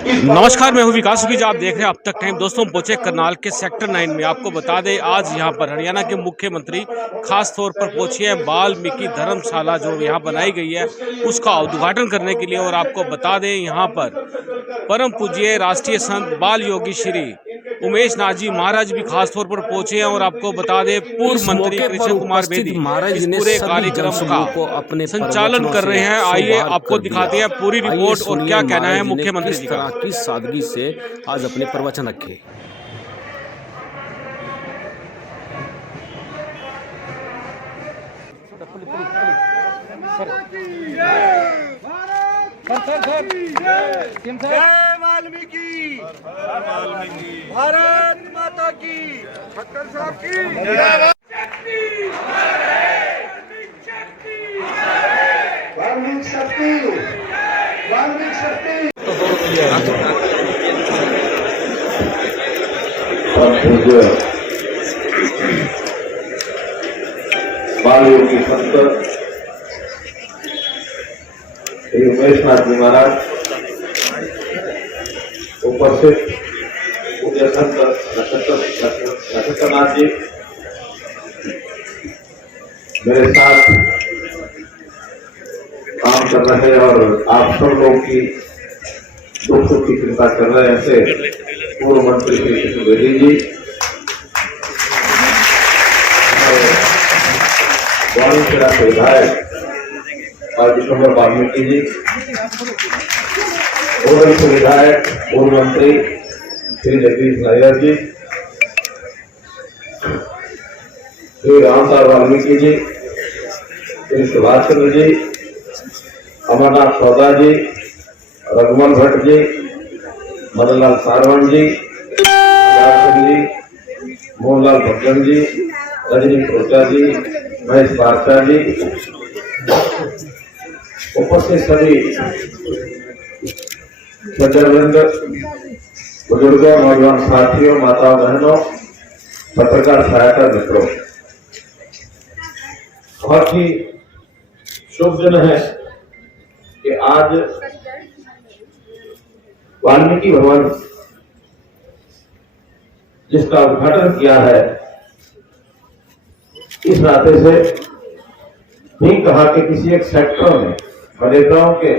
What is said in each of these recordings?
नमस्कार, मैं हूं विकास सुखी। आप देख रहे हैं अब तक टाइम। दोस्तों, पहुंचे करनाल के सेक्टर 9 में। आपको बता दें, आज यहां पर हरियाणा के मुख्यमंत्री खास तौर पर पहुंचे हैं वाल्मीकि धर्मशाला जो यहां बनाई गई है उसका उद्घाटन करने के लिए। और आपको बता दें, यहां पर परम पूज्य राष्ट्रीय संत बाल योगी श्री उमेश नाथ जी महाराज भी खास तौर पर पहुंचे हैं। और आपको बता दें, पूर्व इस मंत्री मौके पर कृष्ण कुमार उपस्थित बेदी महाराज इस जी ने पूरे सभी कार्यक्रम का जनसमूह को अपने संचालन प्रवचनों कर रहे से हैं। आइए सौभाग्य आपको कर दिया। दिखाते हैं पूरी आइए रिपोर्ट और सुनिए क्या कहना है महाराज जी ने मुख्यमंत्री किस जी का। तरह की सादगी से आज अपने प्रवचन रखे। जय वाल्मीकि, भारत माता की, खट्टर साहब की जय। वाल्मीकि शक्ति, वाल्मीकि शक्ति। बाल योगी संत श्री उमेश नाथ जी महाराज, उपस्थित पूज्य संत नक्षत्रनाथ जी, मेरे साथ काम कर रहे और आप सब लोग की दुख सुख की चिंता कर रहे हैं ऐसे पूर्व मंत्री श्री कृष्ण बेदी जी, वाणीखेड़ा के विधायक और दिसंबर वाल्मीकि जी, ओरल के विधायक पूर्व मंत्री श्री जगदीश नायर जी, श्री रामदास वाल्मीकि जी, श्री सुभाष चंद्र जी, अमरनाथ सौदा जी, रघुवन भट्ट जी, मदनलाल सारवण जी, जी, मोहनलाल भगवान जी, रजनी कोचा जी, महेश बादशाह जी, उपस्थित सभी सज्जनवृंद, बुजुर्गों, नौजवान साथियों, माताओं बहनों, पत्रकार सहायता मित्रों, बहुत ही शुभ दिन है कि आज वाल्मीकि भवन जिसका उद्घाटन किया है, इस नाते से नहीं कहा कि किसी एक सेक्टर में, मलेगांव के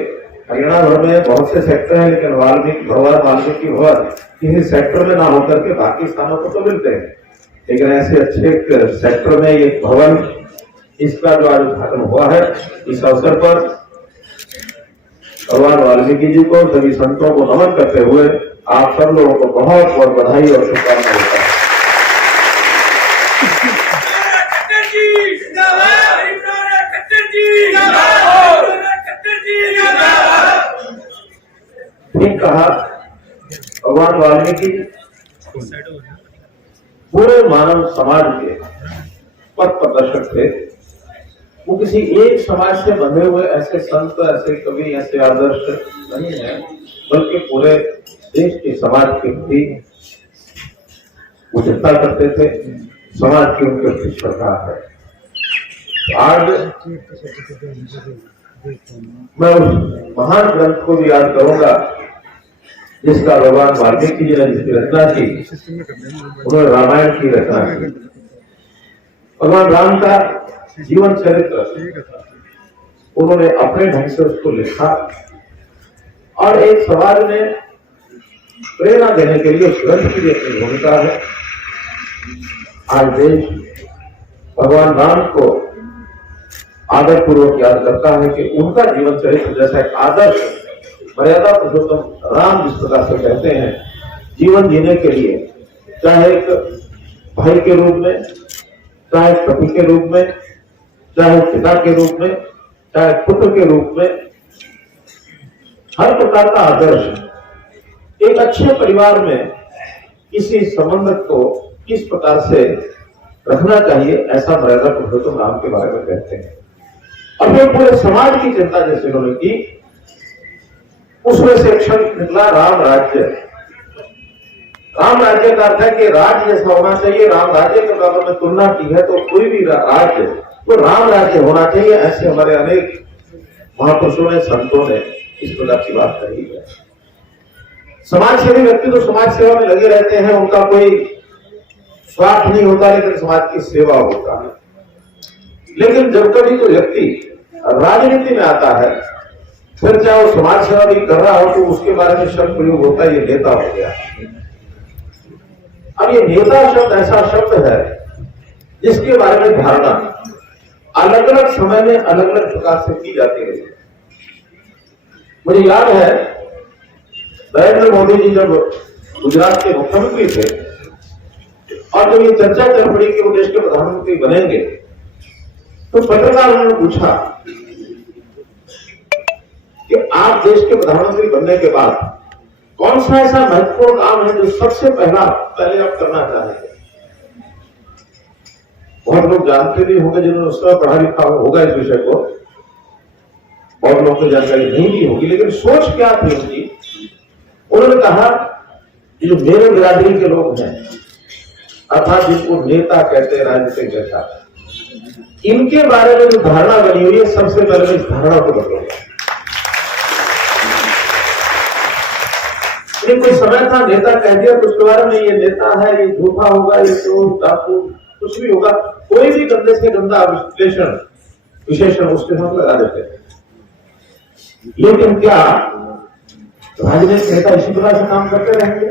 हरियाणा भर में बहुत से सेक्टर हैं, लेकिन वाल्मीकि भवन किसी सेक्टर में ना होकर के बाकी स्थानों को तो मिलते हैं, लेकिन ऐसे अच्छे सेक्टर में ये भवन, इसका जो आज उद्घाटन हुआ है, इस अवसर पर भगवान वाल्मीकि जी को, सभी संतों को नमन करते हुए आप सब लोगों को बहुत बहुत बधाई और शुभकामनाएं देता हूं। ठीक कहा, भगवान वाल्मीकि पूरे मानव समाज के पथ प्रदर्शक थे। वो किसी एक समाज से बंधे हुए ऐसे संत, ऐसे कवि, ऐसे आदर्श नहीं है, बल्कि पूरे देश के समाज के प्रति उचितता करते थे, समाज की उनके प्रति श्रद्धा है। आज मैं उस महान ग्रंथ को भी याद करूंगा जिसका भगवान वाल्मीकि जी ने जिसकी रचना की, उन्होंने रामायण की रचना की। भगवान राम का जीवन चरित्र उन्होंने अपने ढंग से उसको लिखा और एक समाज में प्रेरणा देने के लिए उस ग्रंथ की अपनी भूमिका है। आज देश भगवान राम को आदर पूर्वक याद करता है कि उनका जीवन चरित्र जैसा एक आदर्श मर्यादा पुरुषोत्तम राम जिस प्रकार से कहते हैं, जीवन जीने के लिए चाहे एक भाई के रूप में, चाहे पति के रूप में, चाहे पिता के रूप में, चाहे पुत्र के रूप में, हर प्रकार का आदर्श एक अच्छे परिवार में किसी संबंध को किस प्रकार से रखना चाहिए, ऐसा मर्यादा पुरुषोत्तम राम के बारे में कहते हैं। और फिर पूरे समाज की चिंता जैसे उन्होंने की, उसमें से एक शब्द निकला राम राज्य। राम राज्य का अर्थ है कि राज्य जैसा होना चाहिए। राम राज्य के अगर में तुलना की है तो कोई भी राज्य तो राम राज्य होना चाहिए। ऐसे हमारे अनेक महापुरुषों ने, संतों ने इस प्रकार की बात कही है। समाज सेवी व्यक्ति तो समाज सेवा में लगे रहते हैं, उनका कोई स्वार्थ नहीं होता, लेकिन समाज की सेवा होता है। लेकिन जब कभी कोई व्यक्ति राजनीति में आता है, फिर चाहे वो समाज सेवा भी कर रहा हो, तो उसके बारे में शब्द प्रयोग होता है, ये नेता हो गया। अब ये नेता शब्द ऐसा शब्द है जिसके बारे में धारणा अलग अलग समय में अलग अलग प्रकार से की जाती है। मुझे याद है नरेंद्र मोदी जी जब गुजरात के मुख्यमंत्री थे और जब ये चर्चा चल पड़ी कि वो देश के प्रधानमंत्री बनेंगे, तो पत्रकारों ने पूछा कि आप देश के प्रधानमंत्री बनने के बाद कौन सा ऐसा महत्वपूर्ण काम है जो सबसे पहले आप करना चाहेंगे। बहुत लोग जानते भी होंगे, जिन्होंने उस समय पढ़ा लिखा होगा इस विषय को, बहुत लोगों को जानकारी नहीं भी होगी, लेकिन सोच क्या थी उनकी। उन्होंने कहा कि जो मेरे बिरादरी के लोग हैं, अर्थात जिनको नेता कहते हैं, राजनीतिक नेता, इनके बारे में जो धारणा बनी हुई है, सबसे पहले इस धारणा को बदलूंगा। कोई समय था नेता कह दिया तो उसके बारे में ये नेता है, ये झूठा होगा, ये चोर डाकू कुछ भी होगा, कोई भी गंदे से गंदा विशेषण उसके साथ लगा देते हैं। लेकिन क्या राजनीतिक नेता इसी प्रकार से काम करते रहेंगे?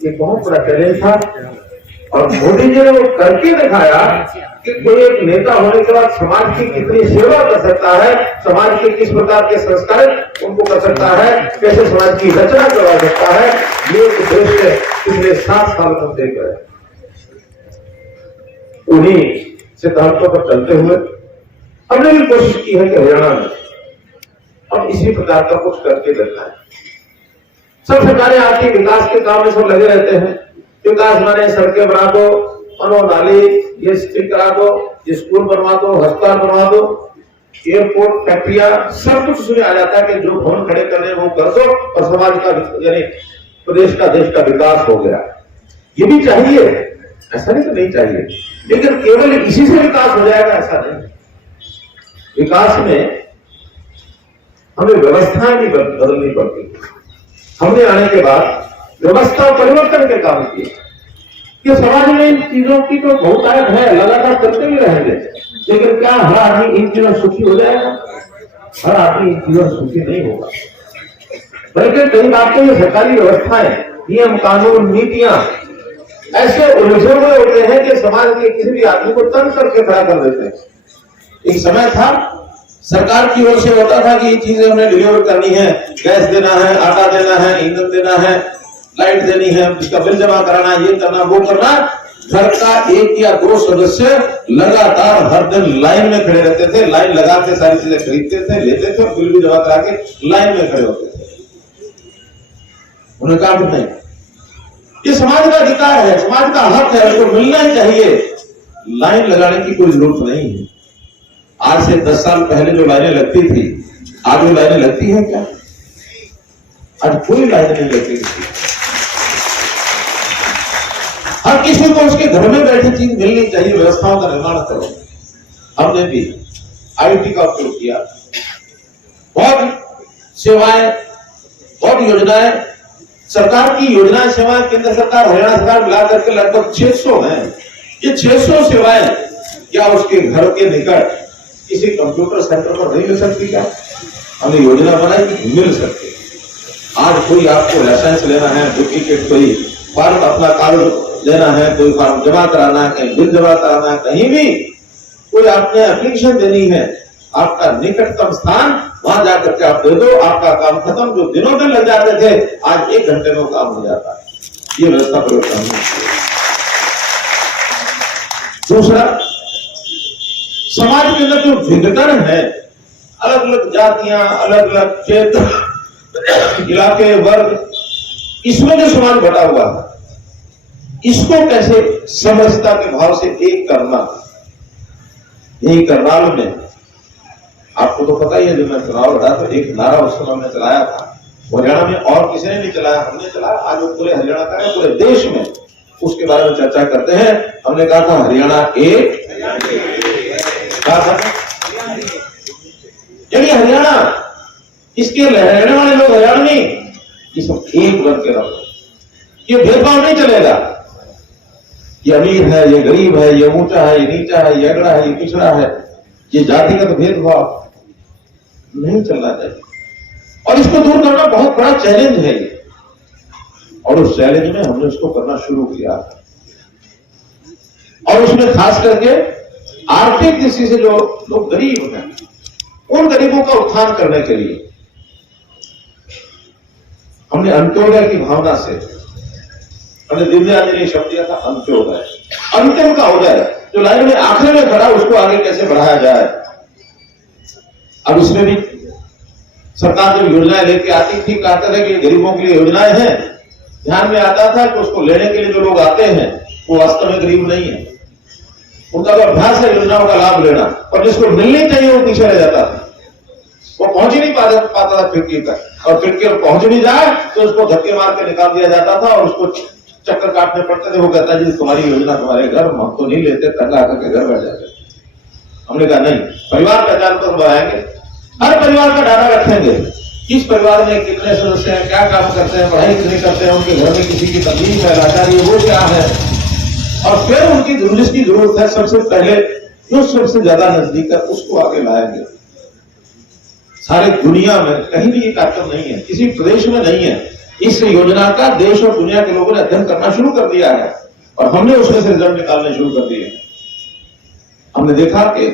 ये बहुत बड़ा चैलेंज था और मोदी जी ने वो करके दिखाया कि कोई एक नेता होने के बाद समाज की कितनी सेवा कर सकता है, समाज के किस प्रकार के संस्कार उनको कर सकता है, कैसे समाज की रचना करवा सकता है। ये उद्देश्य पिछले 7 साल में देख रहे हैं। उन्हीं सिद्धांतों पर चलते हुए हमने भी कोशिश की है कि हरियाणा में अब इसी प्रकार का कुछ करके देखना है। सब सरकारें आपके विकास के काम में सब लगे रहते हैं। विकास माने सड़कें बना दो, मनो नाली ये स्थिर करा दो, स्कूल बनवा दो, अस्पताल बनवा दो, एयरपोर्ट, फैक्ट्रियां, सब कुछ उसमें आ जाता है कि जो भवन खड़े करने वो कर दो और समाज का यानी प्रदेश का देश का विकास हो गया। ये भी चाहिए, ऐसा नहीं तो नहीं चाहिए, लेकिन केवल इसी से विकास हो जाएगा ऐसा नहीं। विकास में हमें व्यवस्थाएं भी बदलनी पड़ती। हमने आने के बाद व्यवस्था परिवर्तन के काम किए कि समाज में इन चीजों की तो बहुतायत है, लगातार करते भी रहेंगे, लेकिन क्या हर आदमी इन चीजों सुखी हो जाएगा? हर आदमी इन चीजों सुखी नहीं होगा। बल्कि कई बातें ये सरकारी व्यवस्थाएं, नियम, कानून, नीतियां ऐसे उलझे हुए होते हैं कि समाज के किसी भी आदमी को तंग करके खड़ा कर देते हैं। एक समय था सरकार की ओर से होता था कि ये चीजें हमें डिलीवर करनी है, गैस देना है, आटा देना है, ईंधन देना है, लाइट देनी है, इसका बिल जमा कराना, ये करना, वो करना। घर का 1 या 2 सदस्य लगातार हर दिन लाइन में खड़े रहते थे, लाइन लगा के सारी चीजें खरीदते थे, लेते थे, बिल भी जमा करा के लाइन में खड़े होते थे। उन्हें कहा नहीं, ये समाज का अधिकार है, समाज का हक है, उसको मिलना ही चाहिए, लाइन लगाने की कोई जरूरत नहीं है। आज से 10 साल पहले जो लाइनें लगती थी, आज वो लाइनें लगती है क्या? आज कोई लाइन नहीं लगती थी। हर किसी को उसके घर में बैठी चीज मिलनी चाहिए, व्यवस्थाओं का निर्माण करो। हमने भी आईटी का उपयोग किया, बहुत सेवाएं, बहुत योजनाएं, सरकार की योजनाएं, सेवाएं, केंद्र सरकार, हरियाणा सरकार मिलाकर के लगभग 600 हैं। ये 600 सेवाएं क्या उसके घर के निकट किसी कंप्यूटर सेंटर पर नहीं मिल सकती? क्या हमने योजना बनाई मिल सकती? आज कोई आपको लाइसेंस लेना है, डुप्लीकेट कोई फॉर्म, अपना कार्ड लेना है, कोई फॉर्म जमा कराना है, कहीं बिल जमा कराना है, कहीं भी कोई आपने एप्लीकेशन देनी है, आपका निकटतम स्थान वहां जाकर के आप दे दो, आपका काम खत्म। जो दिनों दिन लग जाते थे, आज 1 घंटे में काम हो जाता है। ये व्यवस्था परिवर्तन है। दूसरा, समाज के अंदर जो विघटन है, अलग अलग जातियां, अलग अलग क्षेत्र, इलाके, वर्ग, इसमें जो समाज बटा हुआ है, इसको कैसे समझता के भाव से एक करना। यही करनाल में आपको तो पता ही है, जो मैं चुनाव लड़ा तो एक नारा उस समय में चलाया था, हरियाणा में और किसी ने नहीं चलाया, हमने चलाया। आज वो पूरे हरियाणा का है, पूरे देश में उसके बारे में चर्चा करते हैं। हमने कहा था हरियाणा एक, यानी हरियाणा, इसके रहने वाले लोग हरियाणवी, ये सब एक बन के रहो। ये भेदभाव नहीं चलेगा, ये अमीर है, ये गरीब है, ये ऊंचा है, ये नीचा है, ये अगड़ा है, ये पिछड़ा है, ये जातिगत भेदभाव नहीं चलना चाहिए। और इसको दूर करना बहुत बड़ा चैलेंज है ये, और उस चैलेंज में हमने उसको करना शुरू किया। और उसमें खास करके आर्थिक दृष्टि से जो लोग गरीब हैं, उन गरीबों का उत्थान करने के लिए हमने अंत्योदय की भावना से, हमने दिव्यांजलि ने शब्द दिया था अंत्योदय, अंतिम का उदय, जो लाइन में आखिर में खड़ा उसको आगे कैसे बढ़ाया जाए। अब इसमें भी सरकार जब योजनाएं लेके आती थी, कहते थे कि गरीबों के लिए योजनाएं हैं, ध्यान में आता था कि उसको लेने के लिए जो लोग आते हैं वो वास्तव में गरीब नहीं है, उनका तो अभ्यास है योजनाओं का लाभ लेना, और जिसको मिलनी चाहिए वो पीछे रह जाता था, वो पहुंच ही नहीं पाता था खिड़की तक, और खिड़की पर पहुंच भी जाए तो उसको धक्के मार के निकाल दिया जाता था, और उसको चक्कर काटने पड़ते थे। वो कहता जी तुम्हारी योजना तुम्हारे घर, हम तो नहीं लेते, टका करके घर बैठ जाते। हमने कहा नहीं, परिवार पहचान को बढ़ाएंगे, हर परिवार का डाटा रखेंगे, किस परिवार में कितने सदस्य हैं, क्या काम करते हैं, पढ़ाई नहीं करते हैं, उनके घर में किसी की तकलीफ है, लाचारी है, वो क्या है, और फिर उनकी जिसकी जरूरत है सबसे पहले जो सबसे ज्यादा नजदीक है उसको आगे लाएंगे। सारे दुनिया में कहीं भी ये कार्यक्रम नहीं है, किसी प्रदेश में नहीं है। इस योजना का देश और दुनिया के लोगों ने अध्ययन करना शुरू कर दिया है, और हमने उसमें से रिजल्ट निकालने शुरू कर दिए। हमने देखा कि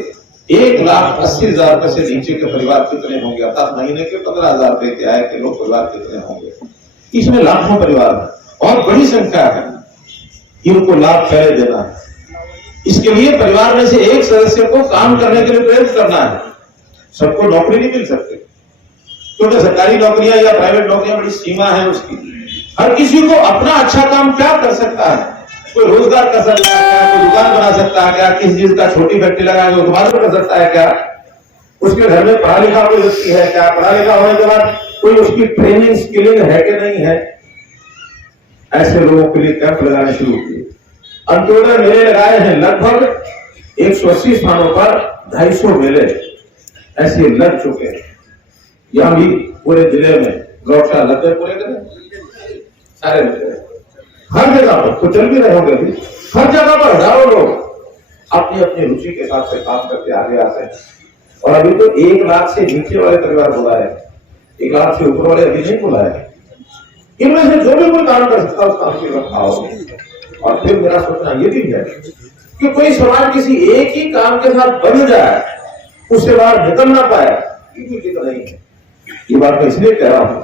1,80,000 रुपए से नीचे के परिवार कितने होंगे, अर्थात महीने के 15,000 रुपए के आय के लोग परिवार कितने होंगे। इसमें लाखों परिवार है और बड़ी संख्या है, इनको लाभ पहले देना है। इसके लिए परिवार में से एक सदस्य को काम करने के लिए प्रेरित करना है। सबको नौकरी नहीं मिल सकती, क्योंकि सरकारी नौकरियां या प्राइवेट नौकरियां बड़ी सीमा है उसकी। हर किसी को अपना अच्छा काम क्या कर सकता है, कोई रोजगार कर सकता है क्या, कोई दुकान बना सकता है क्या, किसी चीज का छोटी फैक्ट्री लगाकर उत्पादन कर सकता है क्या, उसके घर में पढ़ा लिखा कोई व्यक्ति है क्या, पढ़ा लिखा होने के बाद कोई उसकी ट्रेनिंग स्किलिंग है कि नहीं है। ऐसे लोगों के लिए कैंप लगाने शुरू किए। अंत्योदय मेले लगाए हैं, लगभग 180 स्थानों पर 250 मेले ऐसे लग चुके हैं। यहां भी पूरे जिले में गौशाला लगते पूरे सारे हर जगह पर तो चल भी रहे होंगे भी, हर जगह पर हजारों लोग अपनी अपनी रुचि के हिसाब से काम करके आगे आते हैं। और अभी तो 1 लाख से नीचे वाले परिवार बुलाए, 1 लाख से ऊपर वाले अभी नहीं बुलाए। इनमें से जो भी कोई काम कर सकता है उस काम की रखा हो। और फिर मेरा सोचना ये भी है कि कोई समाज किसी एक ही काम के साथ बन जाए, उससे बाहर निकल ना पाए, ये कोई दिक्कत नहीं है। ये बात मैं इसलिए कह रहा हूं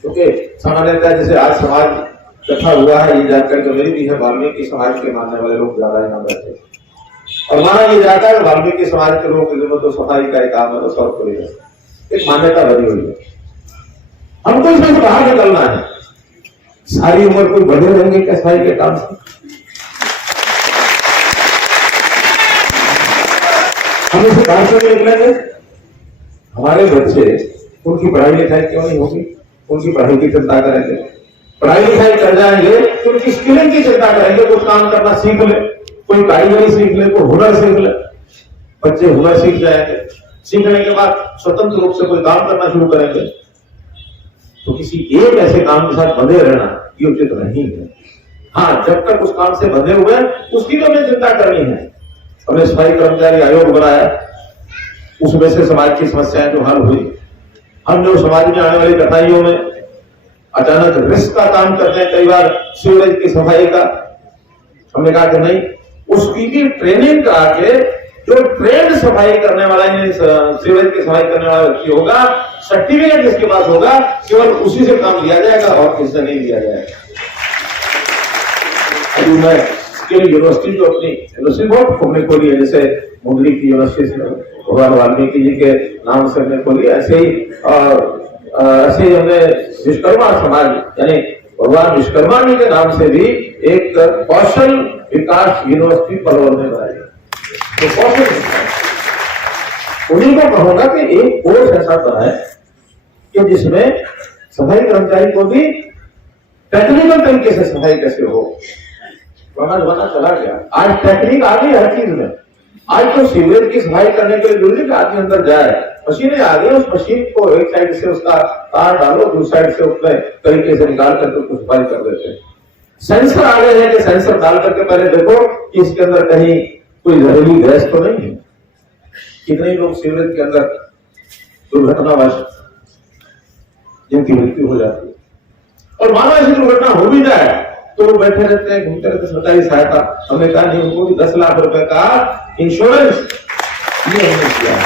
क्योंकि सामान्यतः जैसे आज समाज कथा हुआ है, ये जानकारी तो मेरी भी है, वाल्मीकि समाज के मानने वाले लोग ज्यादा यहाँ बैठे, और माना ये जाता है वाल्मीकि समाज के लोगों की जरूरत तो सफाई का एक काम है, तो सब करेगा, एक मान्यता बनी हुई है। हमको इसमें से बाहर निकलना है। सारी उम्र कोई बढ़े रहेंगे क्या सफाई के काम से? हम इसे बाहर से निकलेंगे, हमारे बच्चे उनकी पढ़ाई लिखाई क्यों नहीं होगी, उनकी पढ़ाई की चिंता करेंगे, पढ़ाई लिखाई कर जाएंगे तो उनकी स्किलिंग की चिंता करेंगे, कुछ काम करना सीख ले, कोई कारीगरी सीख ले, कोई हुनर सीख ले। बच्चे हुनर सीख जाएंगे, सीखने के बाद स्वतंत्र रूप से कोई काम करना शुरू करेंगे। तो किसी एक ऐसे काम के साथ बंधे रहना ये उचित नहीं है। हाँ, जब तक उस काम से बंधे हुए उसकी भी हमें चिंता करनी है। हमने सफाई कर्मचारी आयोग बनाया, उसमें से समाज की समस्याएं जो हल हुई, हम जो समाज में आने वाली कठिनाइयों में अचानक रिस्क का काम करते हैं, कई बार सीवरेज की सफाई का, हमने कहा कि नहीं, उसकी भी ट्रेनिंग करा के जो ट्रेंड सफाई करने वाला, सीवरेज की सफाई करने वाला व्यक्ति होगा, सर्टिफिकेट जिसके पास होगा, केवल उसी से काम लिया जाएगा और किसी से नहीं लिया जाएगा। अभी मैं स्किल यूनिवर्सिटी जो अपनी यूनिवर्सिटी बहुत हमने खोली है, जैसे मुंगली की यूनिवर्सिटी भगवान वाल्मीकि जी के नाम से हमने खोली, ऐसे ही हमने विश्वकर्मा समाज यानी भगवान विश्वकर्मा जी के नाम से भी एक कौशल विकास यूनिवर्सिटी पलवल में बनाई। तो कौशल उन्हीं को कहूंगा कि एक कोर्स ऐसा बनाए कि जिसमें सफाई कर्मचारी को भी टेक्निकल तरीके से सफाई कैसे हो। वहां जमाना चला गया, आज टेक्निक आ गई हर चीज में, आज तो सीवरेज की सफाई करने के लिए जरूरी है कि आदमी अंदर जाए, मशीनें आ गई, उस मशीन को एक साइड से उसका तार डालो, दूसरी साइड से उसमें तरीके से निकाल करके उसको सफाई कर देते हैं। सेंसर आ गए हैं कि सेंसर डाल करके पहले देखो कि इसके अंदर कहीं कोई जहरीली गैस तो नहीं है। कितने लोग सीवरेज के अंदर दुर्घटनावश जिनकी मृत्यु हो जाती है, और मानो ऐसी दुर्घटना हो भी जाए तो वो बैठे रहते हैं, घूमते रहते, सरकारी सहायता। हमने कहा नहीं, उनको भी 10 लाख रुपए का इंश्योरेंस ये हमने किया है।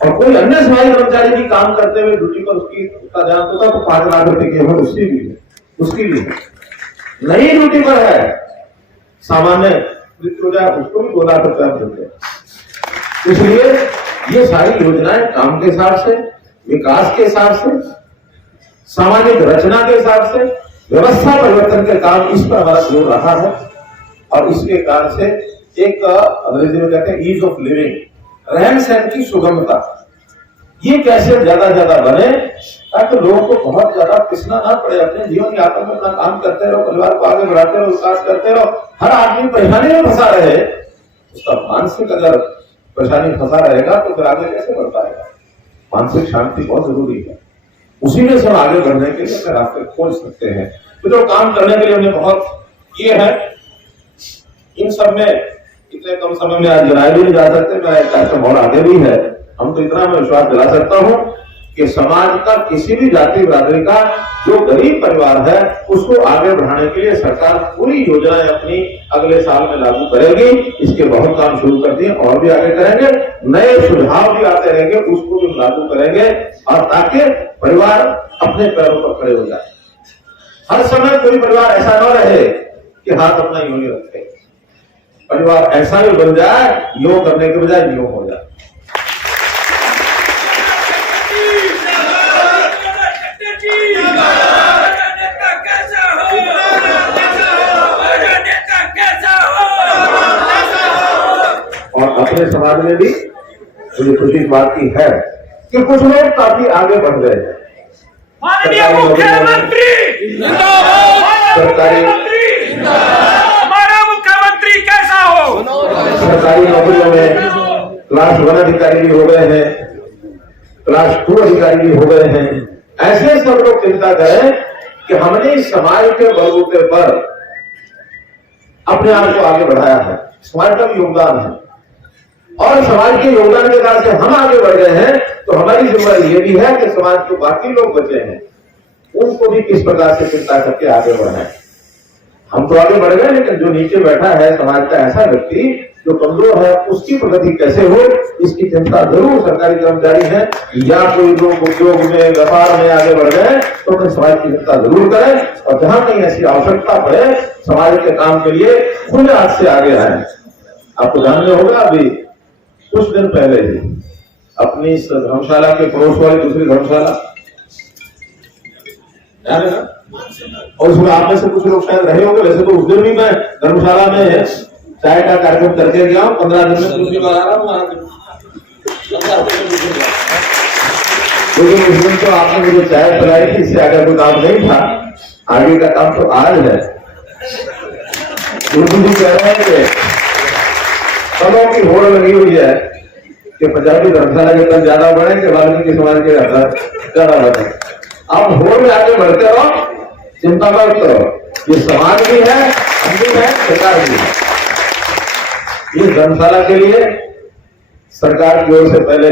और कोई अन्य सफाई कर्मचारी भी काम करते हुए ड्यूटी पर उसका ध्यान होता तो 5 लाख रुपए की अमाउंट उसकी भी नई ड्यूटी पर है, सामान्य मृत्यु हो जाए उसको भी 2 लाख रुपए हम देते हैं। इसलिए ये सारी योजनाएं काम के हिसाब से, विकास के हिसाब से, सामाजिक रचना के हिसाब से, व्यवस्था परिवर्तन के काम, इस पर हमारा जोर रहा है। और इसके कारण से एक अंग्रेजी में कहते हैं ईज ऑफ लिविंग, रहन सहन की सुगमता, ये कैसे ज्यादा बने ताकि लोगों को बहुत ज्यादा पिसना ना पड़े। अपने जीवन यापन में अपना काम करते रहो, परिवार को आगे बढ़ाते रहो, विकास करते रहो। हर आदमी परेशानी में फंसा रहे, उसका मानसिक अगर परेशानी फंसा रहेगा तो फिर आगे कैसे बढ़ पाएगा। मानसिक शांति बहुत जरूरी है, उसी में से हम आगे बढ़ने के लिए अपने रास्ते खोज सकते हैं। तो जो काम करने के लिए हमने बहुत किए हैं, इन सब में इतने कम समय में आज गिनाए भी नहीं जा सकते। मैं बहुत आगे भी है। हम तो इतना मैं विश्वास दिला सकता हूं कि समाज का किसी भी जाति बिरादरी का जो गरीब परिवार है उसको आगे बढ़ाने के लिए सरकार पूरी योजनाएं अपनी अगले साल में लागू करेगी। इसके बहुत काम शुरू कर दिए और भी आगे करेंगे, नए सुझाव भी आते रहेंगे, उसको भी लागू करेंगे, और ताकि परिवार अपने पैरों पर खड़े हो जाए। हर समय कोई परिवार ऐसा न रहे कि हाथ अपना यूं ही रखे। परिवार ऐसा भी बन जाए यो करने के बजाय यो हो जाए। और अपने समाज में भी मुझे खुशी इस बात की है कि कुछ लोग काफी आगे बढ़ गए हैं। माननीय मुख्यमंत्री सरकारी हमारा मुख्यमंत्री कैसा हो। सरकारी नौकरियों में क्लास 1 अधिकारी भी हो गए हैं, क्लास 2 अधिकारी भी हो गए हैं। ऐसे सब लोग चिंता करें कि हमने इस समाज के बलबूते पर अपने आप को आगे बढ़ाया है। समाज का भी योगदान है, और समाज के योगदान के कारण से हम आगे बढ़ गए हैं। तो हमारी जिम्मेदारी ये भी है कि समाज के बाकी लोग बचे हैं उनको भी किस प्रकार से चिंता करके आगे बढ़ाएं। हम तो आगे बढ़ गए, लेकिन जो नीचे बैठा है समाज का ऐसा व्यक्ति जो कमजोर है, उसकी प्रगति कैसे हो, इसकी चिंता जरूर सरकारी कर्मचारी है या कोई लोग उद्योग में, व्यापार में आगे बढ़ गए तो अपने समाज की चिंता जरूर करें। और जहां कहीं ऐसी आवश्यकता पड़े समाज के काम के लिए खुले हाथ से आगे आए। आपको जानने होगा, अभी कुछ दिन पहले ही अपनी धर्मशाला के पड़ोस वाली दूसरी धर्मशाला, याद है ना, और उसमें आप में से कुछ लोग शायद रहे होंगे। वैसे तो उस दिन भी मैं धर्मशाला में चाय का कार्यक्रम करके गया हूँ, 15 दिन में दूसरी बार आ रहा हूँ। लेकिन उस दिन तो आपने मुझे चाय पिलाई थी, इससे आगे कोई काम नहीं था। आगे का काम तो आज है। जी कह रहे हैं कि सबों की होड़ लगी हुई है कि पंजाबी धर्मशाला के तरफ ज्यादा बढ़े कि वाल्मीकि समाज के ज्यादा बढ़े। आप होड़ में आगे बढ़ते रहो, चिंता मत करो। ये समाज भी है, हम भी है, सरकार भी है। इस धर्मशाला के लिए सरकार की ओर से पहले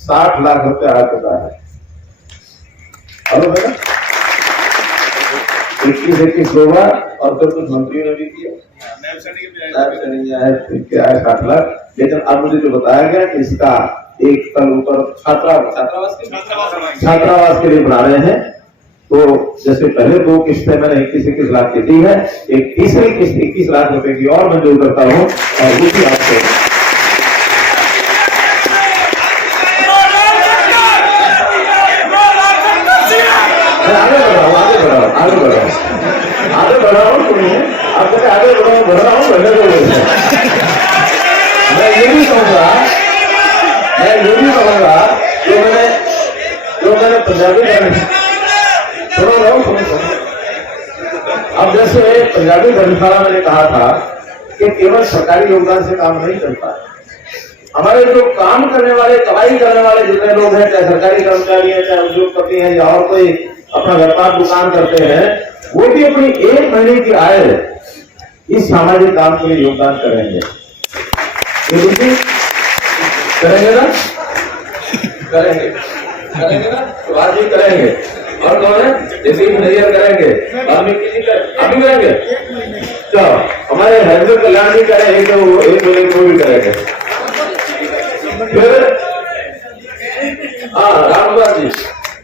60 लाख रुपए आ चुका है। 21 दो बार, और फिर कुछ मंत्रियों ने भी किया, 60 लाख। लेकिन अब मुझे जो बताया गया कि इसका एक तल ऊपर छात्रावास के लिए बना रहे हैं। तो जैसे पहले 2 किस्तें मैंने 21 लाख की दी है, एक तीसरी किस्त 21 लाख रुपए की और मंजूर करता हूं, और वो भी आपसे आगे बढ़ा हूं। सुनिए, आप कहते आगे बढ़ रहा हूं, बढ़ने को मैं ये भी कहूंगा जो मैंने पंजाबी सुनो। अब जैसे पंजाबी धर्मशाला मैंने कहा था कि केवल सरकारी योगदान से काम नहीं चलता। हमारे जो काम करने वाले, कमाई करने वाले जितने लोग हैं, चाहे सरकारी कर्मचारी हैं, चाहे उद्योगपति हैं, या और कोई अपना व्यापार दुकान करते हैं, वो भी अपनी एक महीने की आय इस सामाजिक काम के लिए योगदान करेंगे। करेंगे ना? करेंगे ना? तो आज भी करेंगे। और कौन है? जगदीश नैयर करेंगे, वाल्मीकि जी अभी करेंगे। तो हमारे हरिजन कल्याण जी करें, एक महीने को भी करेंगे। फिर रामदास जी,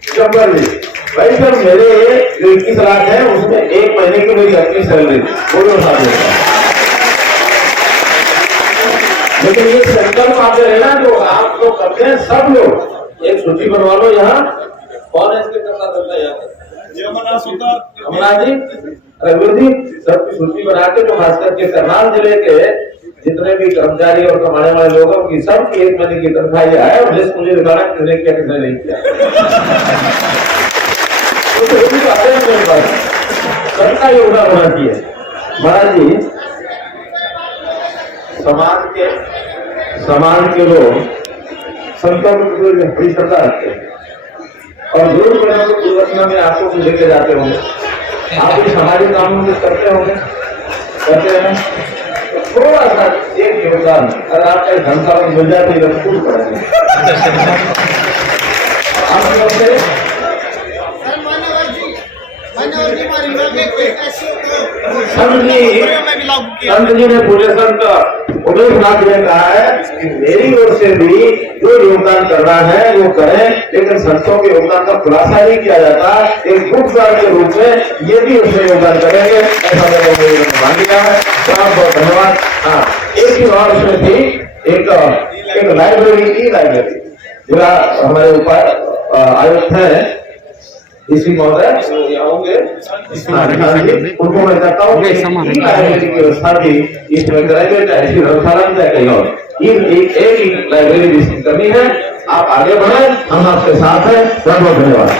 चंबर जी, भाई सर मेरे जो 21 लाख है उसमें एक महीने की मेरी अपनी सैलरी वो भी उठा देता। लेकिन ये संकल्प आप है ना जो आप लोग करते हैं, सब लोग एक सूची बनवा लो। यहाँ कौन है इसके करना करता है? अमरनाथ जी, रघुवीर जी, सबकी सूची बना के जो खास करके करनाल जिले के जितने भी कर्मचारी और कमाने वाले लोग हैं उनकी सबकी एक महीने की तनख्वाह ये आए और लिस्ट मुझे दिखाना किसने किया किसने नहीं किया। तो मेरे पास सबका योगदान होना चाहिए। महाराज जी, समाज के लोग संतों को बड़ी श्रद्धा रखते हैं और जरूर करना तो दुर्घटना में आपको कुछ लेके जाते होंगे, आप भी सामाजिक कामों में करते होंगे, करते हैं। थोड़ा सा एक योगदान अगर आपका धन का मिल जाए तो जरूर करेंगे। संत जी ने पूरे संत उमेश नाथ ने कहा है कि मेरी ओर से भी जो योगदान करना है वो करें, लेकिन संतों के योगदान का खुलासा नहीं किया जाता। एक गुप्तदान के रूप में ये भी उसमें योगदान करेंगे, ऐसा मैंने मान लिया है। बहुत बहुत धन्यवाद। हाँ, एक ही और उसमें थी, एक लाइब्रेरी की, लाइब्रेरी जिला हमारे ऊपर आयुक्त है इसी महोदय होंगे, उनको मैं चाहता हूँ लाइब्रेरी की व्यवस्था भी इसमें कराएंगे, चाहे इसी धर्मशाला में चाहे कहीं और। एक लाइब्रेरी विकसित करनी है। आप आगे बढ़े, हम आपके साथ हैं। बहुत बहुत धन्यवाद।